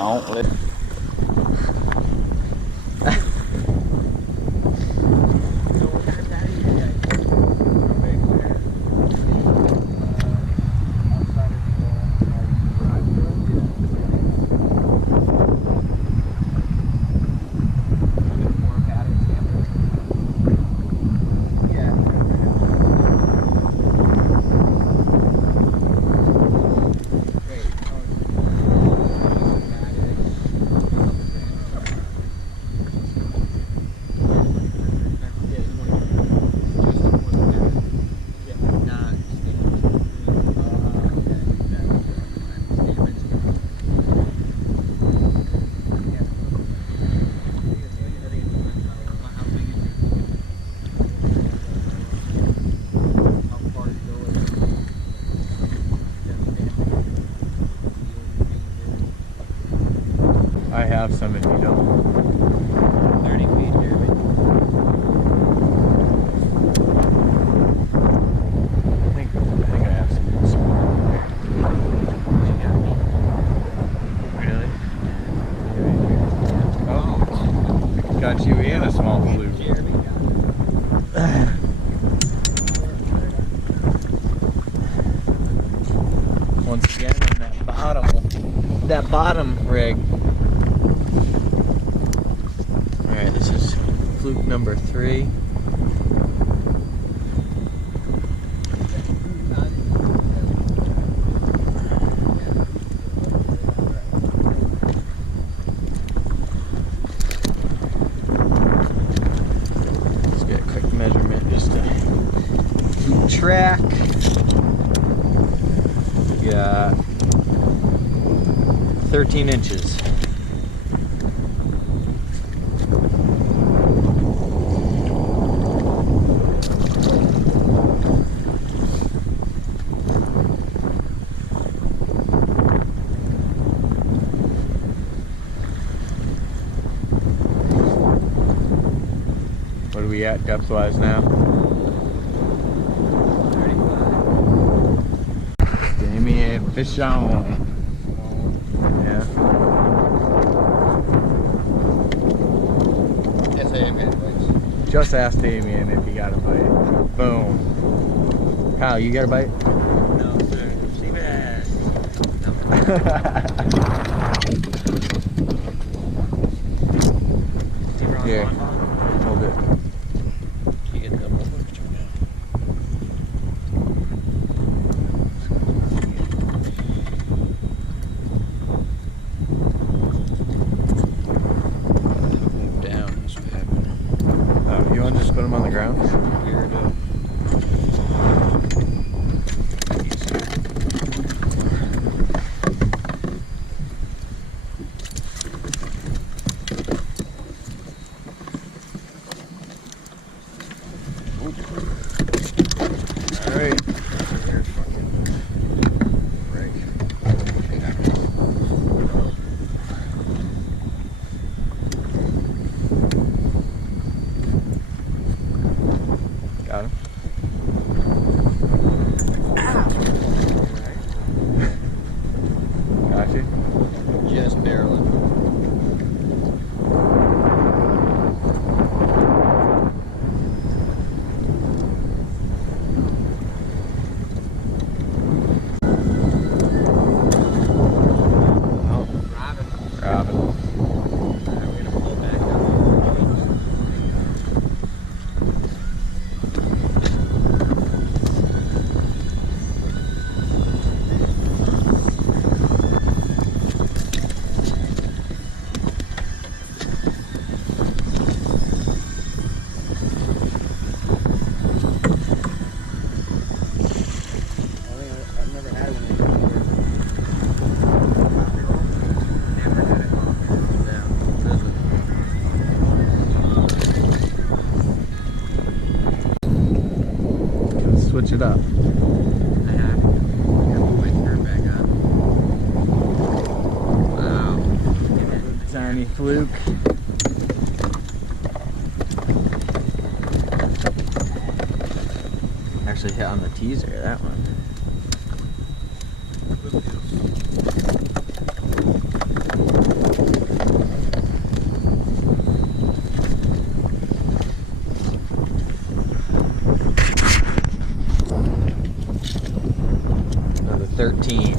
Dauntless. I have some if you don't. 30 feet here. I think I have some more. Really? Oh, got you in a small fluke. Once again on that bottom rig. Alright, this is fluke number 3. Let's get a quick measurement just to keep track. We got 13 inches. What are we at depth-wise now? 35. Damian, fish on. Yeah. Yes, I am getting bites. Just ask Damian if he got a bite. Boom. Kyle, you got a bite? No, sir. See that? No. Here, hold it. You get double. Move down. That's what happened. Oh, you want to just put them on the ground? Here it is. Alright. Got him. Got you? Just barely. Switch it up. I have to. Put my shirt back on. Wow. Tiny fluke. Actually hit on the teaser, that one. 13.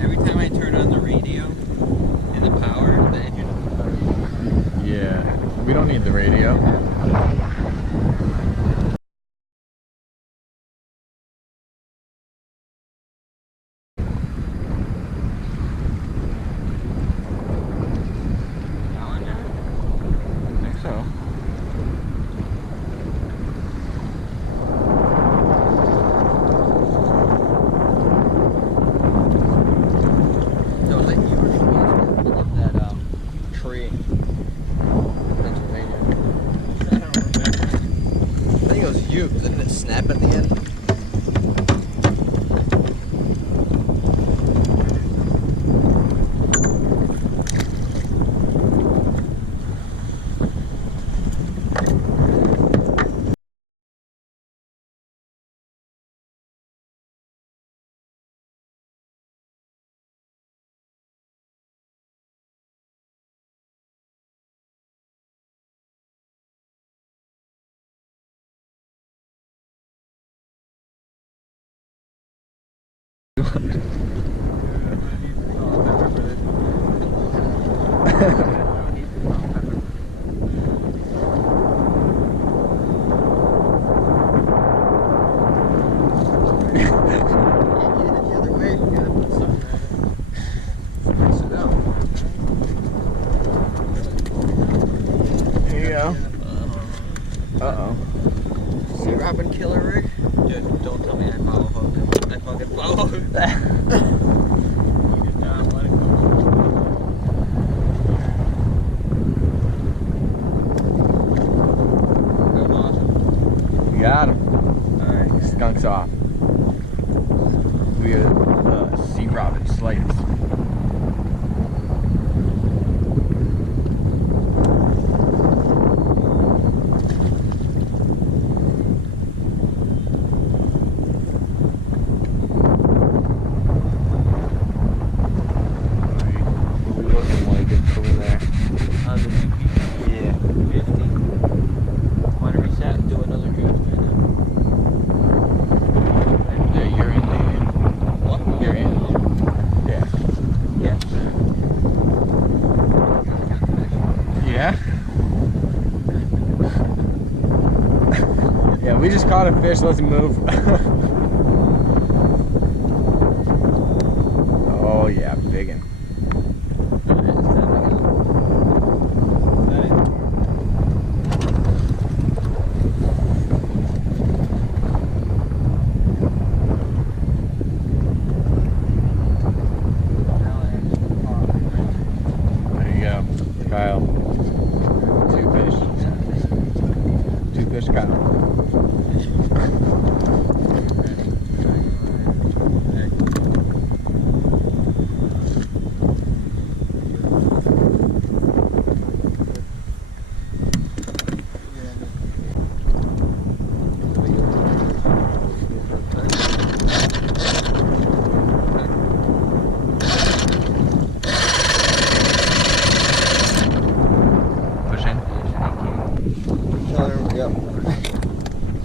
Every time I turn on the radio and the power, the engine. Yeah, we don't need the radio. I think so. So is that you or me up that tree in Pennsylvania? I don't remember. I think it was you, because didn't it snap at the end? Uh-oh. Sea Robin killer rig? Dude, don't tell me I follow hooked. I fucking follow hooked. You did not let it go. Good loss. You got him. Alright. Skunks off. We are Sea Robin slides. Yeah, we just caught a fish. Let's move. Oh yeah, biggin'. There you go, Kyle. Two fish, Kyle.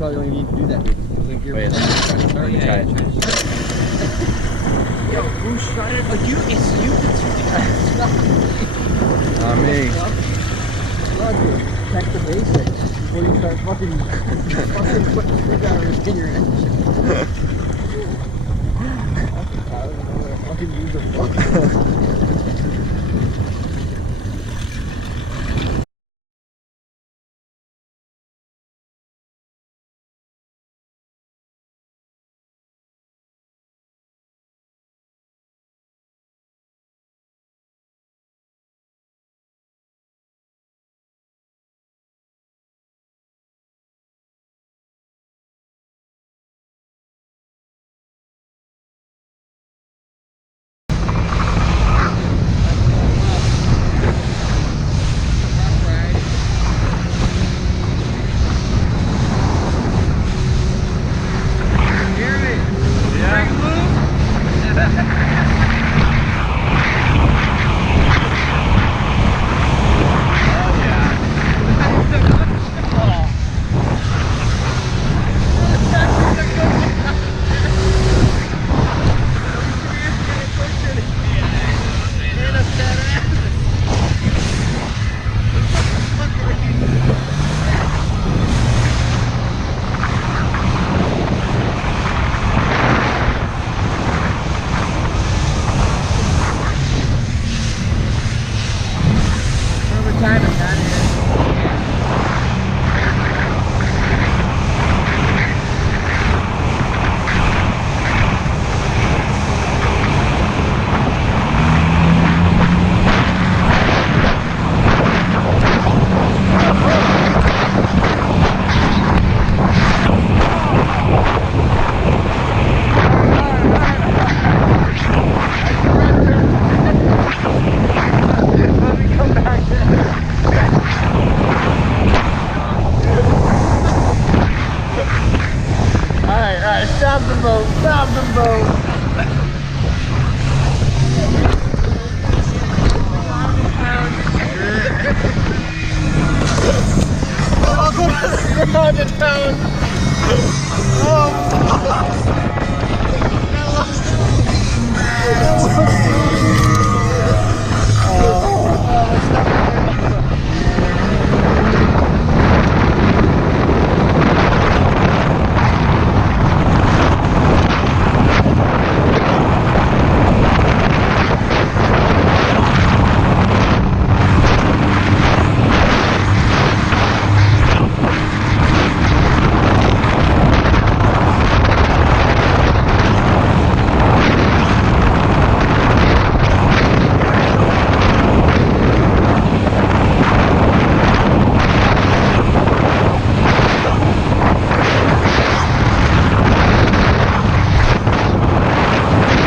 Probably don't even need to do that, dude. Wait, let me try it. Yo, who's trying to? Oh, you? It's you. It's not me. Not me. Look, dude, check the basics before you start fucking putting the fish out in your engine. I don't know where to fucking use the fuck. That's it.